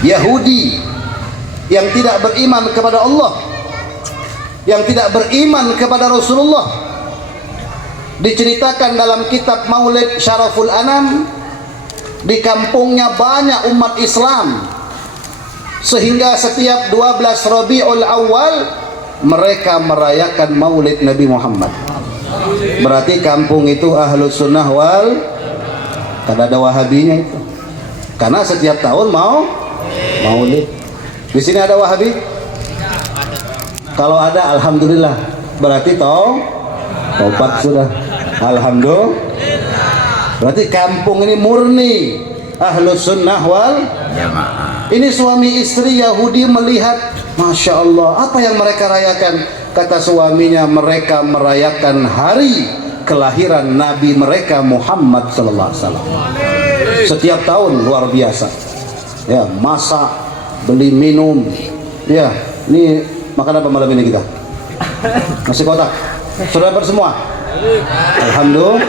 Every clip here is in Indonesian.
Yahudi yang tidak beriman kepada Allah, yang tidak beriman kepada Rasulullah. Diceritakan dalam kitab Maulid Syaraful Anam, di kampungnya banyak umat Islam, sehingga setiap 12 Rabiul Awal mereka merayakan Maulid Nabi Muhammad. Berarti kampung itu Ahlus Sunnah wal, kada ada Wahabinya itu, karena setiap tahun mau Maulid. Di sini ada Wahabi? Kalau ada, alhamdulillah, berarti tobat sudah. Alhamdulillah. Berarti kampung ini murni Ahlus Sunnah wal Jamaah. Ini suami istri Yahudi melihat, Masya Allah, apa yang mereka rayakan? Kata suaminya, mereka merayakan hari kelahiran Nabi mereka Muhammad sallallahu alaihi wasallam. Setiap tahun luar biasa. Ya, masak, beli minum. Ya, ini makan apa malam ini kita? Nasi kotak. Sudah dapat semua? Alhamdulillah.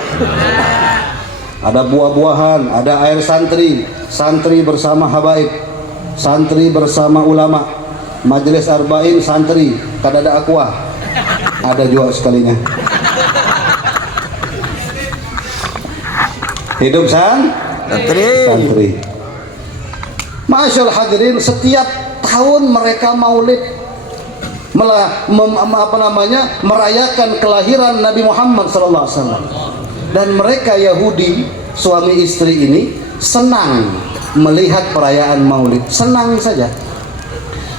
Ada buah-buahan, ada air santri, santri bersama habaib, santri bersama ulama, majelis arba'in santri, kada ada aqua, ada juga sekalinya. Hidup santri. Masyaallah hadirin, setiap tahun mereka maulid, merayakan kelahiran Nabi Muhammad SAW. Dan mereka Yahudi, suami istri ini senang melihat perayaan maulid, senang saja.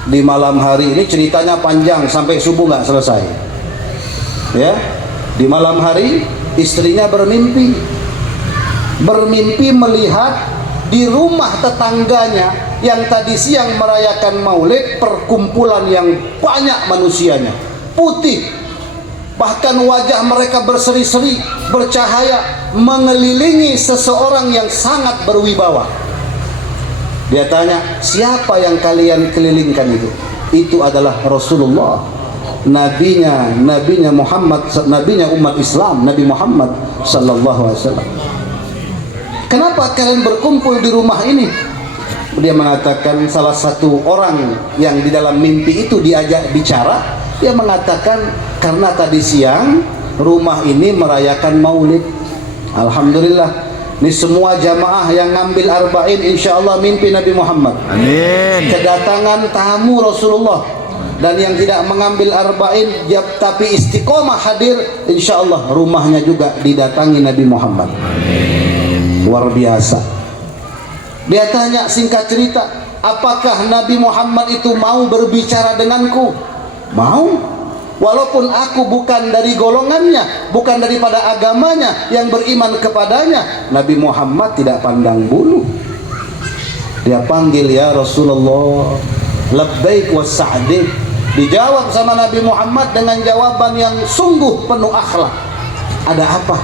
Di malam hari ini ceritanya panjang sampai subuh nggak selesai. Ya, di malam hari istrinya bermimpi melihat di rumah tetangganya yang tadi siang merayakan maulid, perkumpulan yang banyak manusianya, putih, bahkan wajah mereka berseri-seri, bercahaya, mengelilingi seseorang yang sangat berwibawa. Dia tanya, siapa yang kalian kelilingkan itu? Itu adalah Rasulullah, nabinya Muhammad, nabinya umat Islam, Nabi Muhammad sallallahu alaihi wasallam. Kenapa kalian berkumpul di rumah ini? Dia mengatakan, salah satu orang yang di dalam mimpi itu diajak bicara, dia mengatakan, karena tadi siang rumah ini merayakan maulid. Alhamdulillah, ini semua jamaah yang ngambil arba'in insya Allah mimpi Nabi Muhammad. Amin. Kedatangan tamu Rasulullah, dan yang tidak mengambil arba'in tapi istiqomah hadir, insya Allah rumahnya juga didatangi Nabi Muhammad. Amin. Luar biasa. Dia tanya, singkat cerita, apakah Nabi Muhammad itu mau berbicara denganku? Mau. Walaupun aku bukan dari golongannya, bukan daripada agamanya yang beriman kepadanya. Nabi Muhammad tidak pandang bulu. Dia panggil, ya Rasulullah, labbaik wa sa'dik. Dijawab sama Nabi Muhammad dengan jawaban yang sungguh penuh akhlak. Ada apa?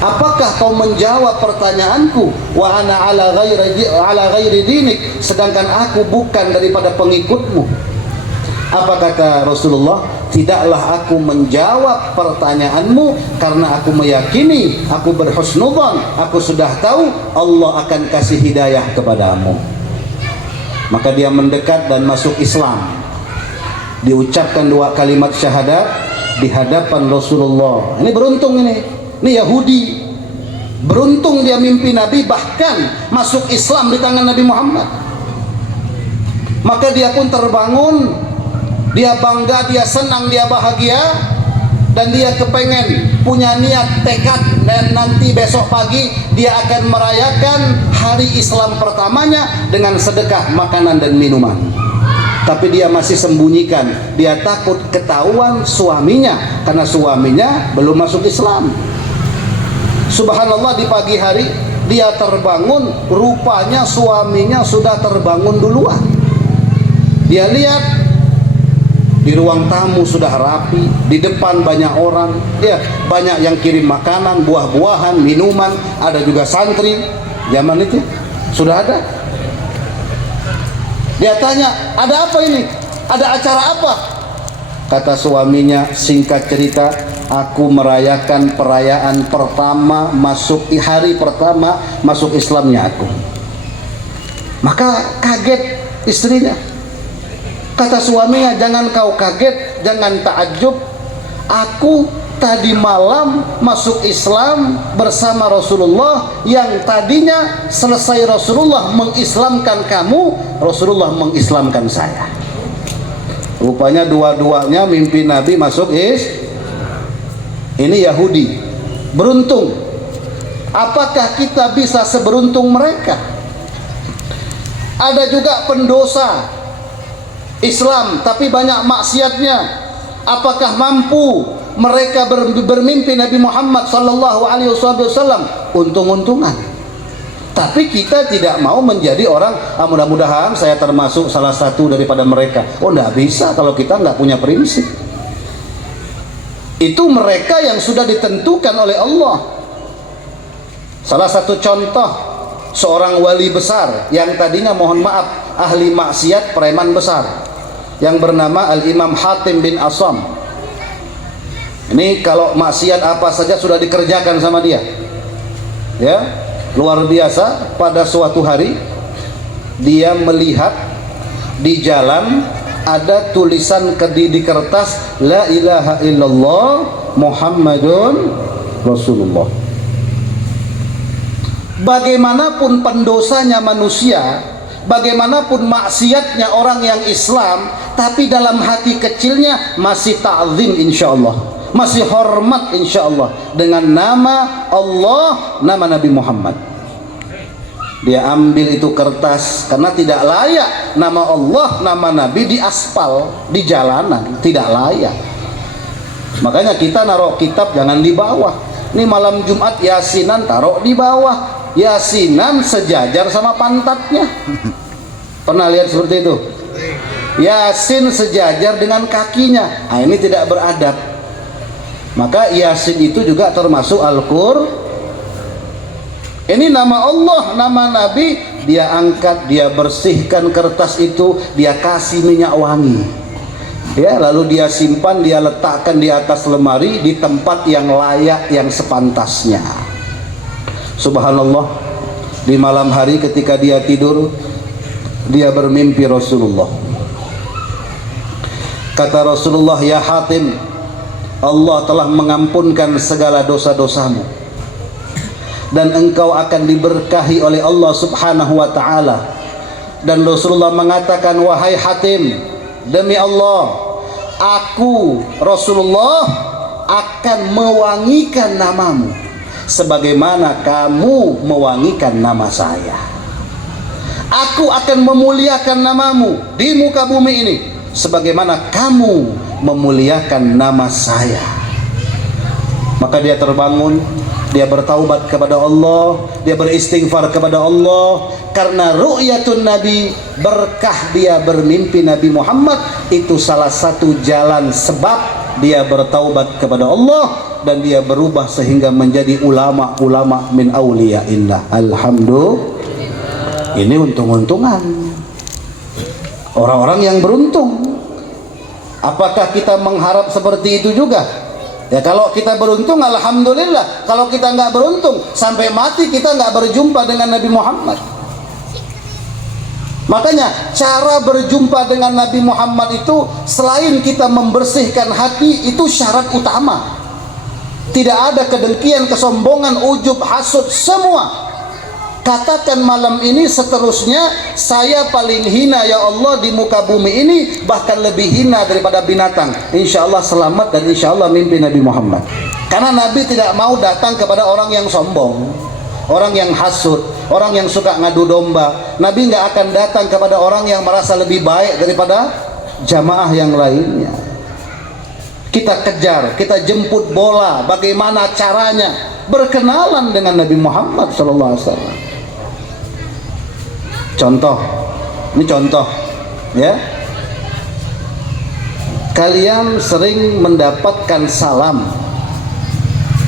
Apakah kau menjawab pertanyaanku? Wa ana ala ghairi dinik, sedangkan aku bukan daripada pengikutmu. Apa kata Rasulullah? Tidaklah aku menjawab pertanyaanmu karena aku meyakini, aku berhusnudzan, aku sudah tahu Allah akan kasih hidayah kepadamu. Maka dia mendekat dan masuk Islam. Diucapkan 2 kalimat syahadat di hadapan Rasulullah. Ini beruntung ini Yahudi. Beruntung dia mimpi Nabi, bahkan masuk Islam di tangan Nabi Muhammad. Maka dia pun terbangun, dia bangga, dia senang, dia bahagia, dan dia kepengen, punya niat, tekad, dan nanti besok pagi dia akan merayakan hari Islam pertamanya dengan sedekah makanan dan minuman. Tapi dia masih sembunyikan, dia takut ketahuan suaminya, karena suaminya belum masuk Islam. Subhanallah, di pagi hari dia terbangun, rupanya suaminya sudah terbangun duluan. Dia lihat di ruang tamu sudah rapi, di depan banyak orang, ya, banyak yang kirim makanan, buah-buahan, minuman, ada juga santri. Zaman itu sudah ada. Dia tanya, ada apa ini? Ada acara apa? Kata suaminya, singkat cerita, aku merayakan perayaan pertama masuk hari pertama masuk Islamnya aku. Maka kaget istrinya. Kata suaminya, jangan kau kaget, jangan takjub. Aku tadi malam masuk Islam bersama Rasulullah, yang tadinya selesai Rasulullah mengislamkan kamu, Rasulullah mengislamkan saya. Rupanya dua-duanya mimpi Nabi masuk ini Yahudi. Beruntung. Apakah kita bisa seberuntung mereka? Ada juga pendosa Islam tapi banyak maksiatnya. Apakah mampu mereka bermimpi Nabi Muhammad sallallahu alaihi wasallam? Untung-untungan. Tapi kita tidak mau menjadi orang, mudah-mudahan saya termasuk salah satu daripada mereka. Oh, enggak bisa kalau kita enggak punya prinsip. Itu mereka yang sudah ditentukan oleh Allah. Salah satu contoh, seorang wali besar yang tadinya, mohon maaf, ahli maksiat, preman besar, yang bernama Al-Imam Hatim bin Asam. Ini kalau maksiat apa saja sudah dikerjakan sama dia. Ya. Luar biasa, pada suatu hari dia melihat di jalan ada tulisan di kertas, la ilaha illallah Muhammadun Rasulullah. Bagaimanapun pendosanya manusia, bagaimanapun maksiatnya orang yang Islam, tapi dalam hati kecilnya masih ta'zim insyaallah, masih hormat insyaallah dengan nama Allah, nama Nabi Muhammad. Dia ambil itu kertas, karena tidak layak nama Allah, nama Nabi di aspal, di jalanan, tidak layak. Makanya kita naruh kitab jangan di bawah. Ini malam Jumat yasinan taruh di bawah. Yasinan sejajar sama pantatnya. Pernah lihat seperti itu? Yasin sejajar dengan kakinya. Nah, ini tidak beradab. Maka Yasin itu juga termasuk Al-Qur'an. Ini nama Allah, nama Nabi, dia angkat, dia bersihkan kertas itu, dia kasih minyak wangi. Ya, lalu dia simpan, dia letakkan di atas lemari di tempat yang layak, yang sepantasnya. Subhanallah, di malam hari ketika dia tidur, dia bermimpi Rasulullah. Kata Rasulullah, ya Hatim, Allah telah mengampunkan segala dosa-dosamu dan engkau akan diberkahi oleh Allah subhanahu wa ta'ala. Dan Rasulullah mengatakan, wahai Hatim, demi Allah, aku Rasulullah akan mewangikan namamu sebagaimana kamu mewangikan nama saya. Aku akan memuliakan namamu di muka bumi ini sebagaimana kamu memuliakan nama saya. Maka dia terbangun, dia bertaubat kepada Allah, dia beristighfar kepada Allah, karena ru'yatun Nabi, berkah dia bermimpi Nabi Muhammad, itu salah satu jalan sebab dia bertaubat kepada Allah dan dia berubah sehingga menjadi ulama-ulama min auliyaillah. Alhamdulillah. Ini untung-untungan orang-orang yang beruntung. Apakah kita mengharap seperti itu juga? Ya, kalau kita beruntung alhamdulillah. Kalau kita nggak beruntung, sampai mati kita nggak berjumpa dengan Nabi Muhammad. Makanya cara berjumpa dengan Nabi Muhammad itu, selain kita membersihkan hati, itu syarat utama. Tidak ada kedengkian, kesombongan, ujub, hasud, semua. Katakan malam ini seterusnya, saya paling hina ya Allah di muka bumi ini, bahkan lebih hina daripada binatang. Insya Allah selamat dan insya Allah mimpi Nabi Muhammad. Karena Nabi tidak mau datang kepada orang yang sombong, orang yang hasud, orang yang suka ngadu domba. Nabi nggak akan datang kepada orang yang merasa lebih baik daripada jamaah yang lainnya. Kita kejar, kita jemput bola, bagaimana caranya berkenalan dengan Nabi Muhammad SAW. Contoh, ini contoh ya. Kalian sering mendapatkan salam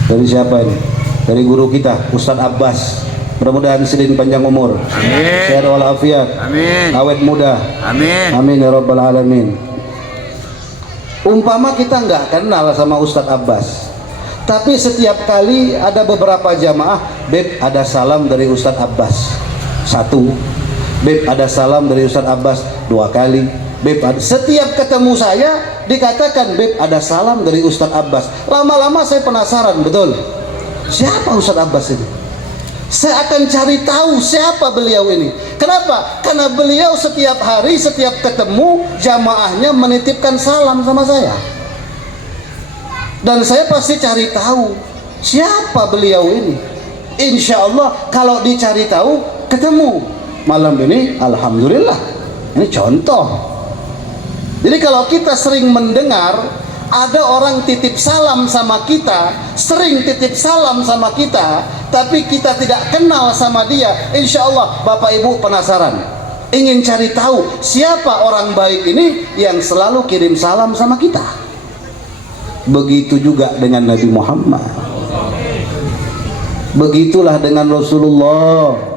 dari siapa ini? Dari guru kita, Ustadz Abbas. Mudah-mudahan sidin panjang umur, sehat walafiat, amin, awet muda, amin, amin ya rabbal alamin. Umpama kita nggak kenal sama Ustadz Abbas, tapi setiap kali ada beberapa jamaah, Beb ada salam dari Ustadz Abbas, satu. Beb ada salam dari Ustadz Abbas, dua kali. Beb setiap ketemu saya dikatakan, Beb ada salam dari Ustadz Abbas. Lama-lama saya penasaran, betul, siapa Ustadz Abbas ini? Saya akan cari tahu siapa beliau ini. Kenapa? Karena beliau setiap hari, setiap ketemu jamaahnya menitipkan salam sama saya. Dan saya pasti cari tahu siapa beliau ini. Insya Allah kalau dicari tahu ketemu. Malam ini alhamdulillah. Ini contoh. Jadi kalau kita sering mendengar ada orang titip salam sama kita, sering titip salam sama kita, tapi kita tidak kenal sama dia, insya Allah Bapak Ibu penasaran, ingin cari tahu siapa orang baik ini yang selalu kirim salam sama kita. Begitu juga dengan Nabi Muhammad, begitulah dengan Rasulullah.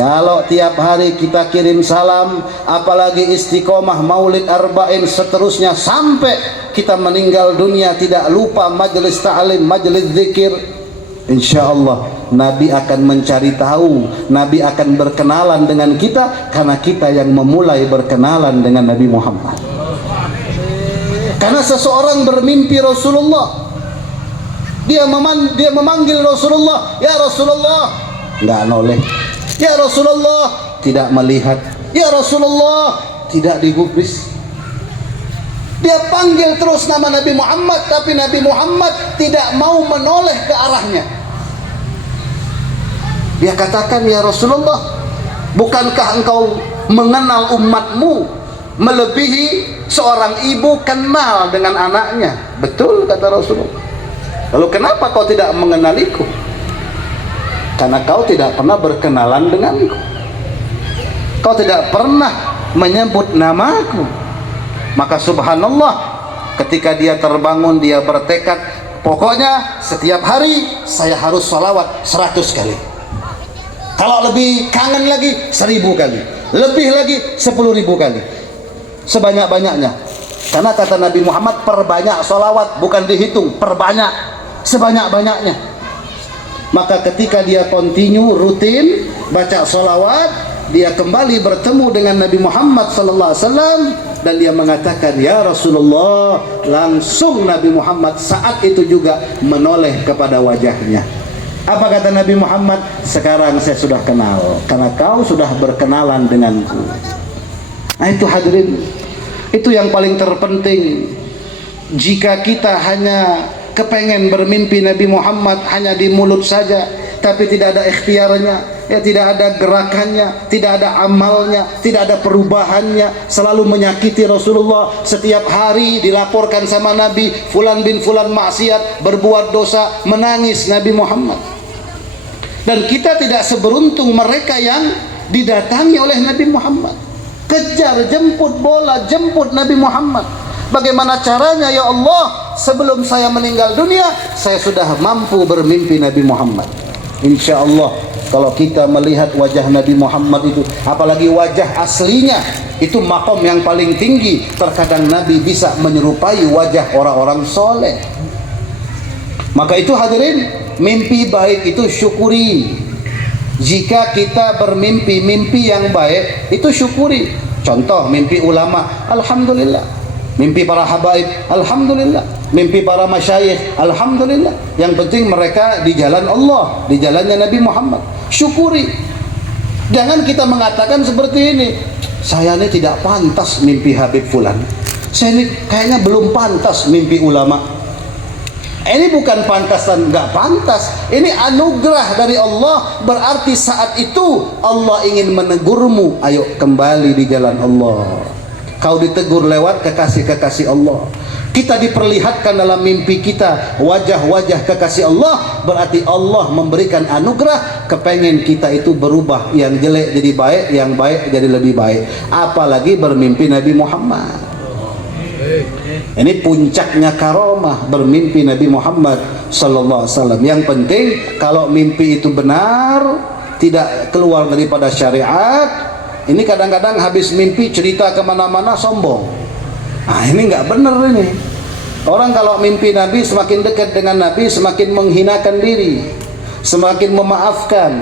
Kalau tiap hari kita kirim salam, apalagi istiqomah maulid arba'in seterusnya sampai kita meninggal dunia tidak lupa majelis ta'lim, majelis zikir, insya Allah Nabi akan mencari tahu, Nabi akan berkenalan dengan kita, karena kita yang memulai berkenalan dengan Nabi Muhammad. Karena seseorang bermimpi Rasulullah, dia memanggil Rasulullah, ya Rasulullah, nggak noleh. Ya Rasulullah, tidak melihat. Ya Rasulullah, tidak digubris. Dia panggil terus nama Nabi Muhammad, tapi Nabi Muhammad tidak mau menoleh ke arahnya. Dia katakan, ya Rasulullah, bukankah engkau mengenal umatmu melebihi seorang ibu kenal dengan anaknya? Betul, kata Rasulullah. Lalu kenapa kau tidak mengenaliku? Karena kau tidak pernah berkenalan denganku, kau tidak pernah menyebut namaku. Maka subhanallah, ketika dia terbangun, dia bertekad, pokoknya setiap hari saya harus salawat 100 kali. Kalau lebih kangen lagi 1000 kali, lebih lagi 10.000 kali, sebanyak-banyaknya. Karena kata Nabi Muhammad, perbanyak salawat, bukan dihitung, perbanyak, sebanyak-banyaknya. Maka ketika dia continue rutin baca salawat, dia kembali bertemu dengan Nabi Muhammad SAW dan dia mengatakan, ya Rasulullah. Langsung Nabi Muhammad saat itu juga menoleh kepada wajahnya. Apa kata Nabi Muhammad? Sekarang saya sudah kenal, karena kau sudah berkenalan denganku. Nah itu hadirin, itu yang paling terpenting. Jika kita hanya kepengen bermimpi Nabi Muhammad hanya di mulut saja, tapi tidak ada ikhtiarnya, ya tidak ada gerakannya, tidak ada amalnya, tidak ada perubahannya, selalu menyakiti Rasulullah. Setiap hari dilaporkan sama Nabi, fulan bin fulan maksiat, berbuat dosa, menangis Nabi Muhammad. Dan kita tidak seberuntung mereka yang didatangi oleh Nabi Muhammad, kejar, jemput bola, jemput Nabi Muhammad. Bagaimana caranya, ya Allah, sebelum saya meninggal dunia saya sudah mampu bermimpi Nabi Muhammad. Insya Allah kalau kita melihat wajah Nabi Muhammad itu, apalagi wajah aslinya, itu makom yang paling tinggi. Terkadang Nabi bisa menyerupai wajah orang-orang soleh. Maka itu hadirin, mimpi baik itu syukuri. Jika kita bermimpi mimpi yang baik, itu syukuri. Contoh mimpi ulama, alhamdulillah. Mimpi para habaib, alhamdulillah. Mimpi para masyayikh, alhamdulillah. Yang penting mereka di jalan Allah, di jalannya Nabi Muhammad. Syukuri. Jangan kita mengatakan seperti ini, saya ini tidak pantas mimpi Habib Fulan, saya ini kayaknya belum pantas mimpi ulama. Ini bukan pantas dan nggak pantas, ini anugerah dari Allah. Berarti saat itu Allah ingin menegurmu, ayo kembali di jalan Allah. Kau ditegur lewat kekasih-kekasih Allah. Kita diperlihatkan dalam mimpi kita wajah-wajah kekasih Allah, berarti Allah memberikan anugerah, kepengen kita itu berubah, yang jelek jadi baik, yang baik jadi lebih baik. Apalagi bermimpi Nabi Muhammad. Ini puncaknya karomah, bermimpi Nabi Muhammad sallallahu alaihi wasallam. Yang penting kalau mimpi itu benar, tidak keluar daripada syariat. Ini kadang-kadang habis mimpi cerita kemana-mana sombong. Ini nggak benar ini. Orang kalau mimpi Nabi, semakin dekat dengan Nabi, semakin menghinakan diri, semakin memaafkan,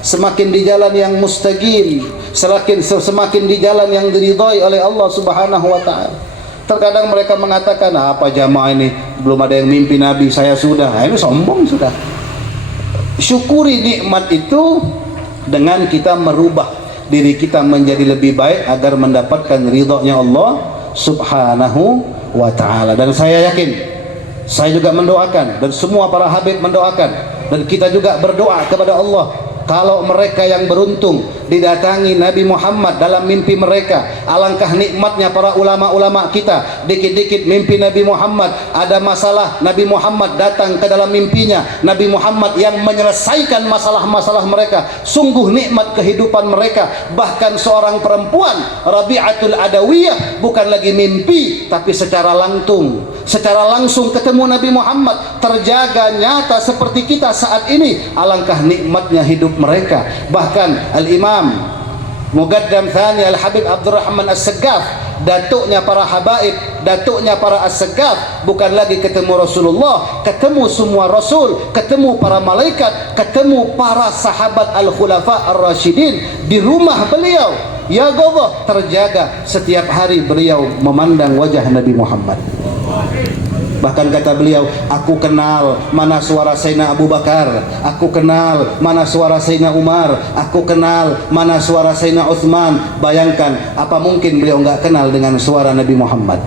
semakin di jalan yang mustaqim, semakin di jalan yang diridhai oleh Allah Subhanahu wa taala. Terkadang mereka mengatakan, apa jamaah ini belum ada yang mimpi Nabi, saya sudah. Ini sombong sudah. Syukuri nikmat itu dengan kita merubah diri kita menjadi lebih baik agar mendapatkan ridhonya Allah Subhanahu wa ta'ala. Dan saya yakin, saya juga mendoakan, dan semua para habib mendoakan, dan kita juga berdoa kepada Allah, kalau mereka yang beruntung didatangi Nabi Muhammad dalam mimpi mereka, alangkah nikmatnya para ulama-ulama kita. Dikit-dikit mimpi Nabi Muhammad, ada masalah, Nabi Muhammad datang ke dalam mimpinya, Nabi Muhammad yang menyelesaikan masalah-masalah mereka. Sungguh nikmat kehidupan mereka. Bahkan seorang perempuan Rabi'atul Adawiyah bukan lagi mimpi, tapi secara langsung ketemu Nabi Muhammad, terjaga nyata seperti kita saat ini. Alangkah nikmatnya hidup mereka. Bahkan Al-Imam Muqaddam Thani Al-Habib Abdurrahman As-Saggaf, datuknya para habaib, datuknya para As-Saggaf, bukan lagi ketemu Rasulullah, ketemu semua Rasul, ketemu para malaikat, ketemu para sahabat Al-Khulafa Ar-Rasyidin di rumah beliau. Ya Allah, terjaga setiap hari beliau memandang wajah Nabi Muhammad. Bahkan kata beliau, aku kenal mana suara Sayyidina Abu Bakar, aku kenal mana suara Sayyidina Umar, aku kenal mana suara Sayyidina Utsman. Bayangkan, apa mungkin beliau nggak kenal dengan suara Nabi Muhammad?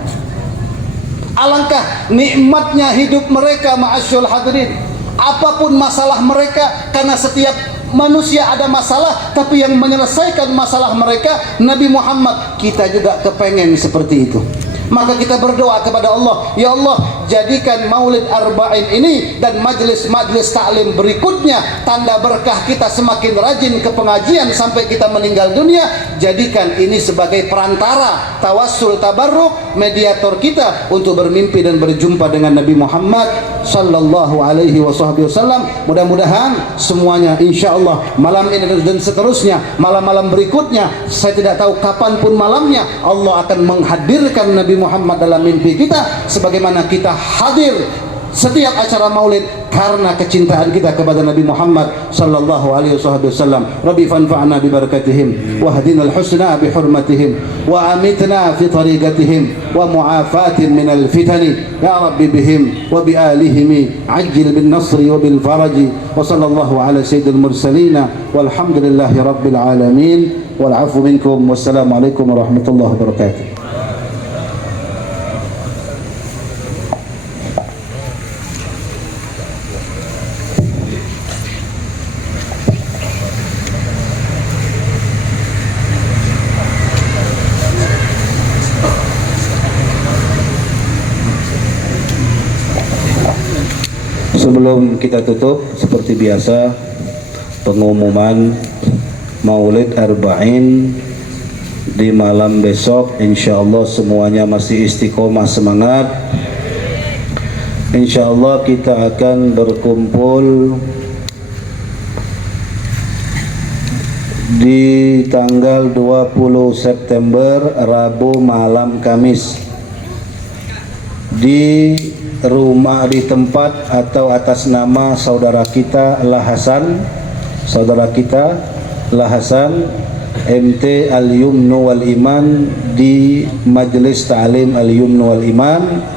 Alangkah nikmatnya hidup mereka, ma'asyul hadirin. Apapun masalah mereka, karena setiap manusia ada masalah, tapi yang menyelesaikan masalah mereka Nabi Muhammad. Kita juga kepengen seperti itu. Maka kita berdoa kepada Allah, ya Allah, jadikan Maulid Arba'in ini dan majlis-majlis taklim berikutnya tanda berkah kita semakin rajin ke pengajian sampai kita meninggal dunia. Jadikan ini sebagai perantara, tawassul, tabarruk, mediator kita untuk bermimpi dan berjumpa dengan Nabi Muhammad sallallahu alaihi wasallam. Mudah-mudahan semuanya insyaallah malam ini dan seterusnya, malam-malam berikutnya, saya tidak tahu kapanpun malamnya, Allah akan menghadirkan Nabi Muhammad dalam mimpi kita, sebagaimana kita hadir setiap acara maulid karena kecintaan kita kepada Nabi Muhammad sallallahu alaihi wasallam. Rabbi fanfa'na bi barakatihim wa hadina al-husna bi hurmatihim wa amitna fi tariqatihim wa mu'afatin min al-fitani ya rabbi bihim wa bi alihim ajil bin nasri wa bil faraji wa sallallahu ala sayyidil mursalin walhamdulillahi rabbil alamin wal afu minkum wassalamu alaikum warahmatullahi wabarakatuh. Sebelum kita tutup, seperti biasa, pengumuman Maulid Arba'in di malam besok. InsyaAllah semuanya masih istiqomah semangat. InsyaAllah kita akan berkumpul di tanggal 20 September Rabu malam Kamis di rumah, di tempat atau atas nama saudara kita Lahasan, MT Al-Yumnu Wal Iman, di Majelis Ta'lim Al-Yumnu Wal Iman.